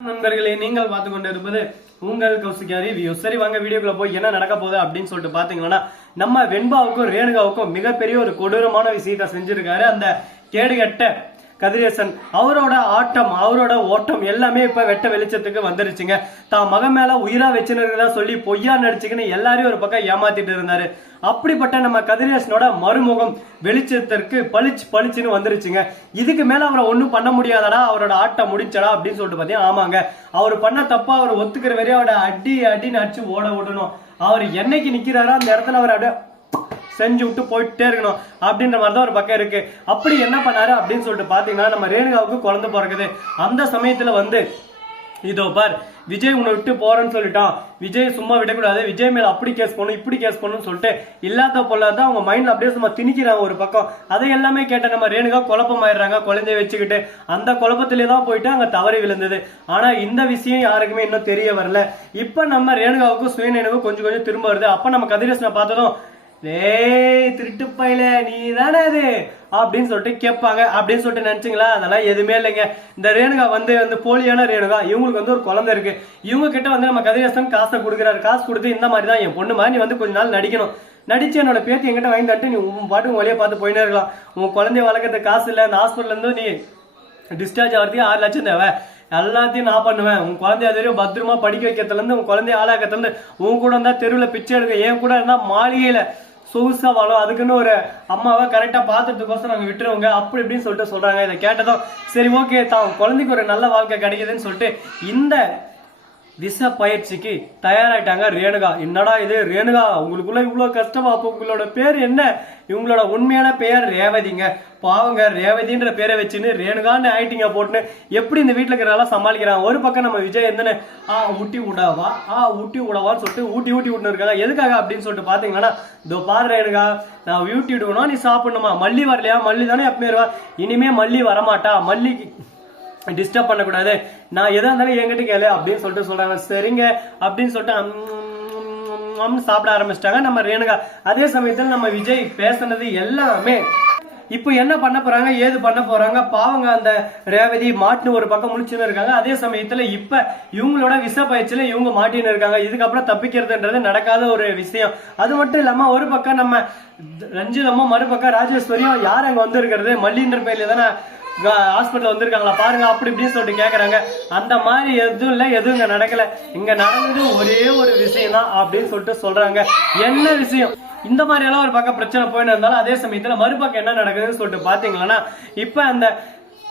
நண்பர்களே, நீங்கள் பார்த்து கொண்டு இருப்பது உங்கள் கௌசிகா ரிவ்யூ. சரி, வாங்க வீடியோக்குள்ள போய் என்ன நடக்க போகுது அப்படின்னு சொல்லிட்டு பாத்தீங்கன்னா, நம்ம வெண்பாவுக்கும் ரேணுகாவுக்கும் மிகப்பெரிய ஒரு கொடூரமான விஷயத்த செஞ்சிருக்காரு அந்த கேடுகட்ட கதிரேசன். அவரோட ஆட்டம், அவரோட ஓட்டம் எல்லாமே இப்ப வெட்ட வெளிச்சத்துக்கு வந்துருச்சுங்க. தான் மகன் மேல உயிரா வச்சுருக்கிறதா சொல்லி பொய்யா நடிச்சுக்கின்னு எல்லாரையும் ஒரு பக்கம் ஏமாத்திட்டு இருந்தாரு. அப்படிப்பட்ட நம்ம கதிரேசனோட மறுமுகம் வெளிச்சத்திற்கு பளிச்சுன்னு வந்துருச்சுங்க. இதுக்கு மேல அவரை ஒண்ணும் பண்ண முடியாதடா, அவரோட ஆட்டம் முடிச்சடா அப்படின்னு சொல்லிட்டு பாத்தீங்கன்னா, ஆமாங்க, அவர் பண்ண தப்பா அவர் ஒத்துக்கிற வரையும் அவரோட அடின்னு அடிச்சு ஓட விடணும். அவர் என்னைக்கு நிக்கிறாரோ அந்த இடத்துல அவர் அப்படியே செஞ்சு விட்டு போயிட்டே இருக்கணும் அப்படின்ற மாதிரி தான் ஒரு பக்கம் இருக்கு. அப்படி என்ன பண்ணாரு அப்படின்னு சொல்லிட்டு பாத்தீங்கன்னா, நம்ம ரேணுகாவுக்கு குழந்தை பிறகுது. அந்த சமயத்துல இதோ பார், விஜய் உன்னை விட்டு போறேன்னு சொல்லிட்டான், விஜய் சும்மா விடக்கூடாது, விஜய் மேல அப்படி கேஸ் பண்ணும் இப்படி கேஸ் பண்ணுன்னு சொல்லிட்டு இல்லாத பொல்லாத அவங்க மைண்ட்ல அப்படியே சும்மா திணிக்கிறாங்க ஒரு பக்கம். அதை எல்லாமே கேட்ட நம்ம ரேணுகா குழப்பமாயிடுறாங்க. குழந்தைய வச்சுக்கிட்டு அந்த குழப்பத்திலே தான் போயிட்டு அங்க தவறி விழுந்தது. ஆனா இந்த விஷயம் யாருக்குமே இன்னும் தெரிய வரல. இப்ப நம்ம ரேணுகாவுக்கு சுயநினைவு கொஞ்சம் கொஞ்சம் திரும்ப வருது. அப்ப நம்ம கதிரேசனை பார்த்ததும், டேய் திருட்டு பையில நீ தானே அது அப்படின்னு சொல்லிட்டு கேட்பாங்க அப்படின்னு சொல்லிட்டு நினைச்சீங்களா? அதெல்லாம் எதுவுமே இல்லைங்க. இந்த ரேணுகா வந்து போலியான ரேணுகா. இவங்களுக்கு ஒரு குழந்தை இருக்கு. இவங்க கிட்ட நம்ம கதிரேசன் காசை கொடுக்குறாரு. காசு கொடுத்து இந்த மாதிரி தான் என் பொண்ணு மாதிரி நீ கொஞ்ச நாள் நடிக்கணும், நடிச்சு என்னோட பேத்தி என்கிட்ட வாங்கி தட்டு நீ உன் பாட்டு உன் வழியை பார்த்து போயினே இருக்கலாம். உன் குழந்தைய வளர்க்கறதுக்கு காசு இல்லை, அந்த ஹாஸ்பிட்டல்ல இருந்து நீ டிஸ்சார்ஜ் ஆகிறதுக்கு 6 லட்சம் தேவை, எல்லாத்தையும் நான் பண்ணுவேன். உன் குழந்தைய தெரியும் பத்திரமா படிக்க வைக்கிறதுல இருந்து உன் குழந்தைய ஆளாக்கத்துல இருந்து உன் கூட இருந்தா தெருவில் பிச்சை எடுக்க, என் கூட இருந்தா மாளிகையில சொகுசா வாழும், அதுக்குன்னு ஒரு அம்மாவை கரெக்டா பாத்துறதுக்கோசம் நாங்க விட்டுருவோங்க அப்படி இப்படின்னு சொல்லிட்டு சொல்றாங்க. இதை கேட்டதும் சரி ஓகே, தான் குழந்தைக்கு ஒரு நல்ல வாழ்க்கை கிடைக்குதுன்னு சொல்லிட்டு இந்த விஷ பயிற்சிக்கு தயாராயிட்டாங்க ரேணுகா. என்னடா இது ரேணுகா, உங்களுக்குள்ள இவ்வளவு கஷ்டமா? அப்ப உங்களோட பேர் என்ன? இவங்களோட உண்மையான பெயர் ரேவதிங்க. பாவங்க, ரேவதின்ற பேரை வச்சுன்னு ரேணுகான்னு ஆயிட்டிங்க போட்டுன்னு எப்படி இந்த வீட்டுல இருக்கிறதெல்லாம் சமாளிக்கிறாங்க. ஒரு பக்கம் நம்ம விஜய் என்னன்னு ஊட்டி விடவான்னு சொல்லிட்டு ஊட்டி விட்டு இருக்காங்க. எதுக்காக அப்படின்னு சொல்லிட்டு பாத்தீங்கன்னா, இதோ பாரு ரேணுகா, நான் ஊட்டி விடுவேனா நீ சாப்பிடணுமா? மல்லி வரலையா? மல்லி தானே எப்பவுமே வருவா, இனிமே மல்லி வரமாட்டா, மல்லிக்கு டிஸ்டர்ப் பண்ணக்கூடாது, நான் எதா இருந்தாலும் என்கிட்ட கேளு அப்படின்னு சொல்லிட்டு சொல்றாங்க. சரிங்க அப்படின்னு சொல்லிட்டு சாப்பிட ஆரம்பிச்சிட்டாங்க நம்ம ரேணுகா. அதே சமயத்தில் நம்ம விஜய் பேசுனது எல்லாமே இப்போ என்ன பண்ண போறாங்க, ஏது பண்ண போறாங்க, பாவங்க அந்த ரேவதி மாட்டுன்னு ஒரு பக்கம் முழிச்சுன்னு இருக்காங்க. அதே சமயத்துல இப்ப இவங்களோட விஷ பயிற்சியில இவங்க மாட்டின்னு இருக்காங்க. இதுக்கப்புறம் தப்பிக்கிறதுன்றது நடக்காத ஒரு விஷயம். அது மட்டும் இல்லாம ஒரு பக்கம் நம்ம ரஞ்சிதம்மா, மறுபக்கம் ராஜேஸ்வரியும் யார் அங்க வந்து இருக்கிறது, மல்லின்ற பேர்ல தானே ஹாஸ்பிட்டல் வந்திருக்காங்களா பாருங்க அப்படி இப்படின்னு சொல்லிட்டு கேக்குறாங்க. அந்த மாதிரி எதுவும் இல்ல, எதுவும் இங்க நடக்கல. இங்க நடந்தது ஒரே ஒரு விஷயம் தான் அப்படின்னு சொல்லிட்டு சொல்றாங்க. என்ன விஷயம்? இந்த மாதிரி எல்லாம் ஒரு பக்கம் பிரச்சனை போயிட்டு இருந்தாலும் அதே சமயத்துல மறுபக்கம் என்ன நடக்குதுன்னு சொல்லிட்டு பாத்தீங்கன்னா, இப்ப அந்த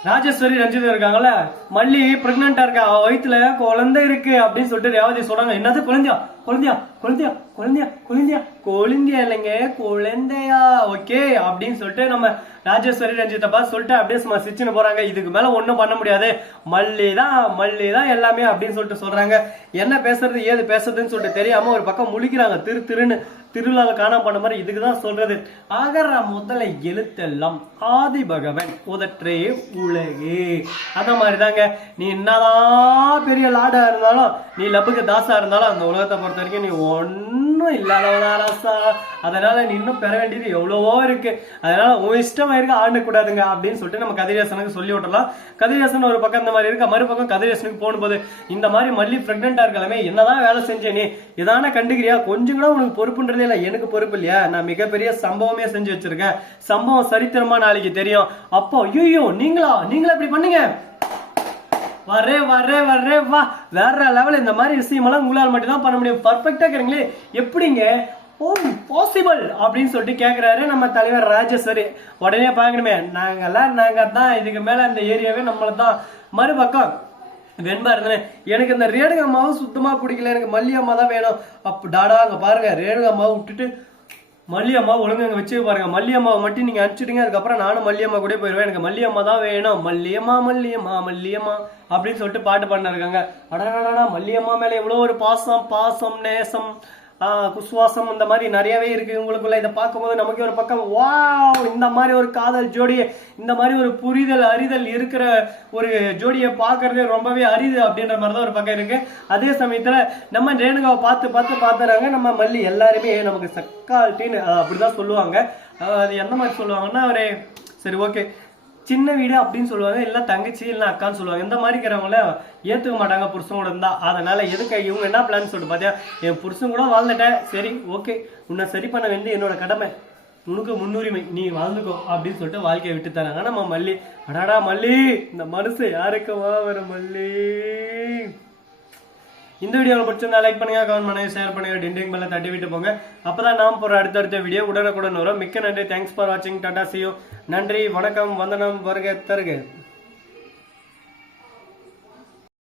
ராஜேஸ்வரி ரஞ்சிதம் இருக்காங்கல்ல, மல்லி பிரெக்னண்டா இருக்கா, வயிற்றுல குழந்தை இருக்கு அப்படின்னு சொல்லிட்டு ரேவதி சொல்றாங்க. என்னது குழந்தையா குழந்தையா குழந்தையா குழந்தையா குழந்தையா குழந்தையா இல்லைங்க குழந்தையா, ஓகே அப்படின்னு சொல்லிட்டு நம்ம ராஜேஸ்வரி ரஞ்சித்தை பார்த்து சொல்லிட்டு அப்படியே சும்மா சிரிச்சுன்னு போறாங்க. இதுக்கு மேல ஒண்ணும் பண்ண முடியாது, மல்லி தான் எல்லாமே அப்படின்னு சொல்லிட்டு சொல்றாங்க. என்ன பேசுறது ஏது பேசுறதுன்னு சொல்லிட்டு தெரியாம ஒரு பக்கம் முழிக்கிறாங்க. திருன்னு திருவிழால காணாம பண்ண மாதிரி. இதுக்குதான் சொல்றது, அகர முதல எழுத்தெல்லாம் ஆதி பகவன் உதற்றே உலகு. அந்த மாதிரிதாங்க, நீ என்னதான் பெரிய லாடா இருந்தாலும், நீ லப்புக்கு தாசா இருந்தாலும், அந்த உலகத்தை பொறுத்த வரைக்கும் நீ ஒன்னும் இல்லாதவனாரசா. அதனால நீ இன்னும் பெற வேண்டியது எவ்வளவோ இருக்கு. அதனால உன் இஷ்டமா இருக்க ஆண்டு கூடாதுங்க அப்படின்னு சொல்லிட்டு நம்ம கதிரேசனுக்கு சொல்லி விட்டுலாம். கதிரேசன் ஒரு பக்கம் இந்த மாதிரி இருக்க, மறுபக்கம் கதிரேசனுக்கு போகும்போது இந்த மாதிரி மல்லி பிரெக்னெண்டா இருக்கலாமே, என்னதான் வேலை செஞ்ச நீ, இதான கண்டுக்கிறியா? கொஞ்சம் கூட உனக்கு பொறுப்புன்றதே இல்லை. எனக்கு பொறுப்பு இல்லையா? நான் மிகப்பெரிய சம்பவமே செஞ்சு வச்சிருக்கேன். சம்பவம் சரித்திரமா நாளைக்கு தெரியும். அப்போ ஐயோ நீங்களா இப்படி பண்ணீங்க, வரே வா, வேற லெவல். இந்த மாதிரி விஷயமெல்லாம் உங்களால் மட்டும் தான் பண்ண முடியும். பர்ஃபெக்டா இருக்கிறீங்களே, எப்படிங்க ஓ பாசிபிள் அப்படின்னு சொல்லிட்டு கேக்குறாரு நம்ம தலைவர் ராஜேஸ்வரி. உடனே பாக்கணுமே, நாங்க தான் இதுக்கு மேல இந்த ஏரியாவே நம்மள தான். மறுபக்கம் வெண்பா இருந்தேன், எனக்கு இந்த ரேணுகா அம்மாவை சுத்தமா பிடிக்கல, எனக்கு மல்லி அம்மா தான் வேணும். அப்ப டாடா அங்க பாருங்க, ரேணுகா அம்மாவை விட்டுட்டு மல்லி அம்மா ஒழுங்கு அங்க வச்சு பாருங்க. மல்லி அம்மாவை மட்டும் நீங்க அனுப்பிச்சிடுங்க, அதுக்கப்புறம் நானும் மல்லி அம்மா கூட போயிடுவேன், எனக்கு மல்லி அம்மா தான் வேணும், மல்லியம்மா அப்படின்னு சொல்லிட்டு பாட்டு பாடினா இருக்காங்க. அடடா, மல்லி அம்மா மேல எவ்வளவு ஒரு பாசம் நேசம் குசுவாசம் இந்த மாதிரி நிறையவே இருக்கு உங்களுக்குள்ள. இதை பார்க்கும்போது நமக்கு ஒரு பக்கம் வாவ், இந்த மாதிரி ஒரு காதல் ஜோடியை, இந்த மாதிரி ஒரு புரிதல் அறிதல் இருக்கிற ஒரு ஜோடியை பார்க்கறதே ரொம்பவே அரிது அப்படின்ற மாதிரி தான் ஒரு பக்கம் இருக்கு. அதே சமயத்துல நம்ம ரேணுகாவை பார்த்துறாங்க நம்ம மல்லி. எல்லாருமே நமக்கு சக்கால்ட்டின்னு அப்படிதான் சொல்லுவாங்க. அது எந்த மாதிரி சொல்லுவாங்கன்னா, அவரே சரி ஓகே சின்ன வீடு அப்படின்னு சொல்லுவாங்க, இல்ல தங்கச்சி இல்ல அக்கான்னு சொல்லுவாங்க. இந்த மாதிரி இருக்கிறவங்கள ஏத்துக்க மாட்டாங்க புருஷன் கூட இருந்தா. அதனால எதுக்கு இவங்க என்ன பிளான் சொல்லிட்டு பாத்தியா, என் புருஷன் கூட வாழ்ந்துட்டேன், சரி ஓகே, உன்னை சரி பண்ண வேண்டிய என்னோட கடமை, உனக்கு முன்னுரிமை, நீ வாழ்ந்துக்கோ அப்படின்னு சொல்லிட்டு வாழ்க்கையை விட்டு தராங்க நம்ம மல்லி. அடாடா மல்லி, இந்த மனுஷன் யாருக்குவா வர மல்லி. இந்த வீடியோவில் பிடிச்சிருந்தா லைக் பண்ணுங்க, கமெண்ட் பண்ணுங்க, ஷேர் பண்ணுங்க, டிண்டிங் பெல்ல தட்டி விட்டு போங்க. அப்பதான் நாம் போற அடுத்தடுத்த வீடியோ உடனுக்குடன் வரும். மிக்க நன்றி. தேங்க்ஸ் ஃபார் வாட்சிங். Tata, see you. நன்றி, வணக்கம், வந்தனம், வருக தருக.